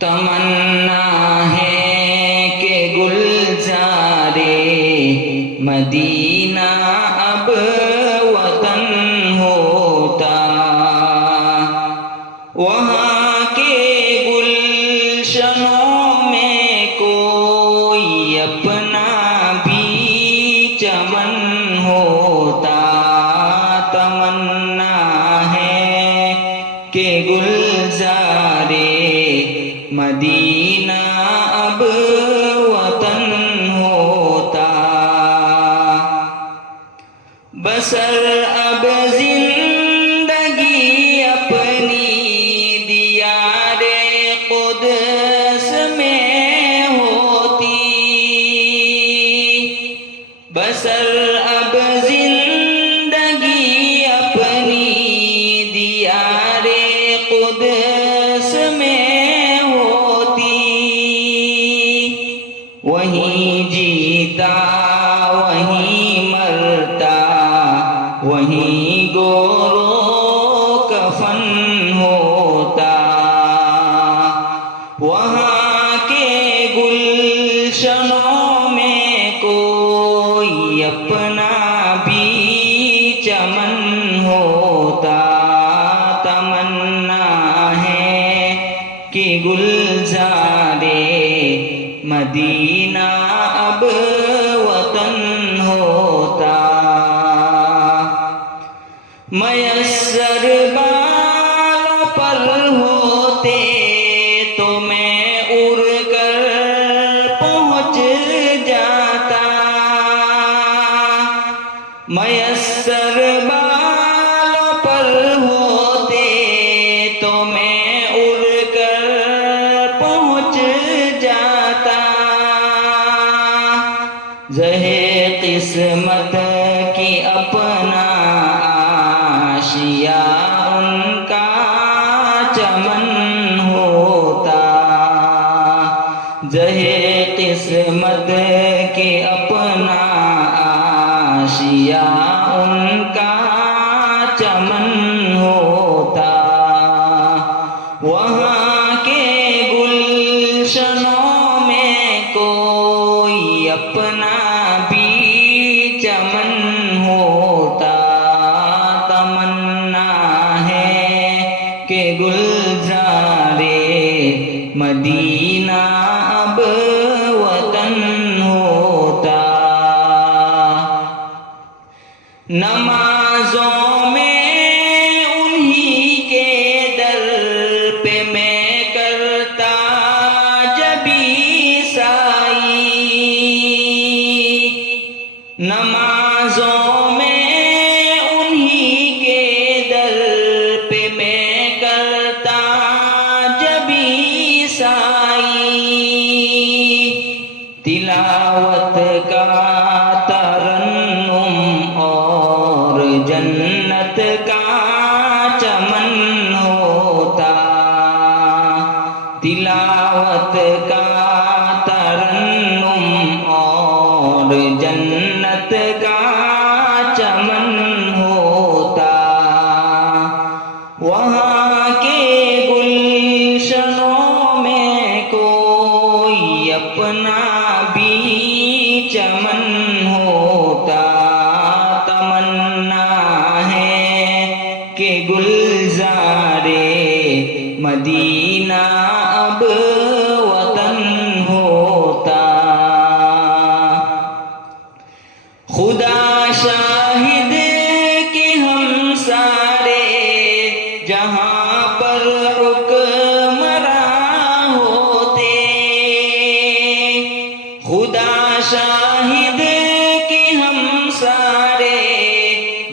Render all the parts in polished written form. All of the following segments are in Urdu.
تمنا ہے کہ گلزارے مدینہ اب وطن ہوتا، وہاں کے گلشنوں میں کوئی اپنا بھی چمن ہوتا۔ تمنا ہے کہ گلزارے مدینہ اب وطن ہوتا، بسر اب زندگی اپنی دیار قدس میں ہوتی، بسر اب زندگی اپنی دیار قدس میں ہوتی، وہیں جیتا وہیں مرتا، وہیں گورو کفن ہوتا، وہاں کے گلشنوں میں کوئی اپنا بھی چمن ہوتا۔ تمنا ہے کہ گلزارے مدینہ اب وطن ہوتا، میسر بالوں پر ہوتے تو میں اڑ کر پہنچ جاتا، میسر بالوں پر ہوتے تو میں اڑ کر پہنچ جاتا، زہے قسمت کی اپنا آشیا ان کا چمن ہوتا، زہے قسمت کی اپنا آشیا ان کا چمن ہوتا، وہاں کے گلشنوں میں کوئی اپنا بھی چمن ہوتا۔ تمنا ہے کہ گلزارے مدینہ اب وطن ہوتا، نمازوں میں انہی کے در پہ میں کرتا جبی سائی، نمازوں میں انہی کے در پہ میں کرتا جبی سائی، تلاوت کا ترنم اور جنت کا چمن ہوتا، تلاوت کا ترنم اور جنت کا چمن ہوتا، وہاں کے گلشنوں میں کوئی اپنا بھی چمن ہوتا۔ تمنا ہے کہ گلزارے مدینہ اب وطن ہوتا، خدا شاہد کہ ہم سارے جہاں پر حکمراں ہوتے، خدا شاہد کہ ہم سارے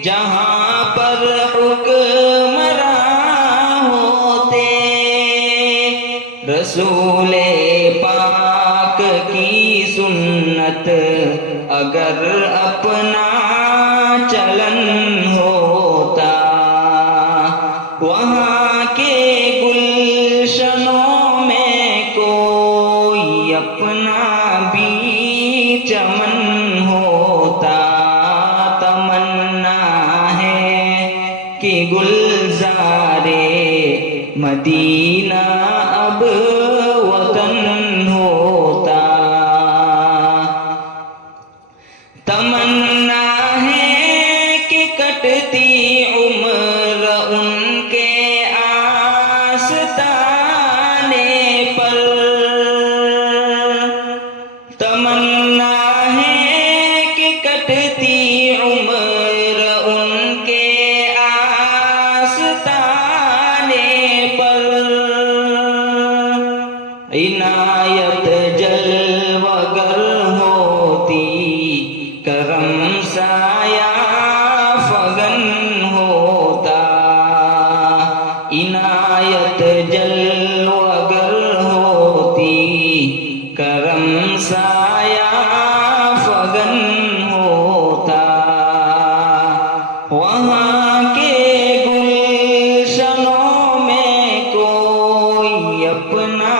جہاں پر حکمراں ہوتے، رسول پاک کی سنت اگر اپنا چلن ہوتا، وہاں کے گلشنوں میں کوئی اپنا بھی چمن ہوتا۔ تمنا ہے کہ گلزارے مدینہ اب عنایت جلوگر ہوتی کرم سایہ فگن ہوتا عنایت جلوگر ہوتی کرم سایہ فگن ہوتا وہاں کے گلشنوں میں کوئی اپنا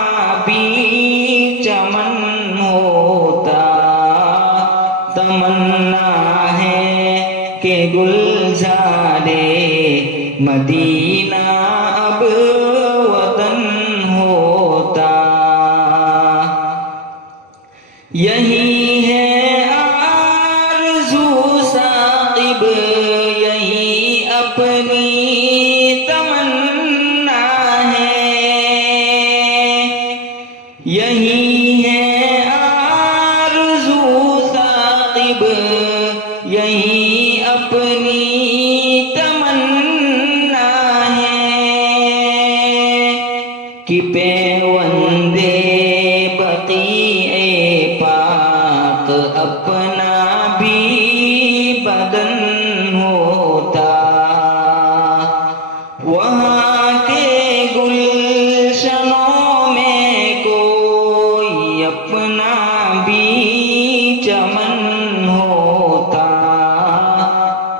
بھی چمن ہوتا تمنا ہے کہ گلزارے مدینہ اب وطن ہوتا یہی ہے آرزو ثاقب یہی اپنی تمنا ہے یہی ہے آرزو ثاقب یہی اپنی تمنا ہے کہ پیوندے بقیع پاک اپنا بھی بدن ہوتا وہاں کے گلشنوں میں کوئی اپنا بھی چمن ہوتا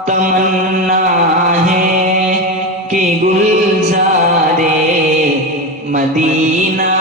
تمنا ہے کہ گلزارے مدینہ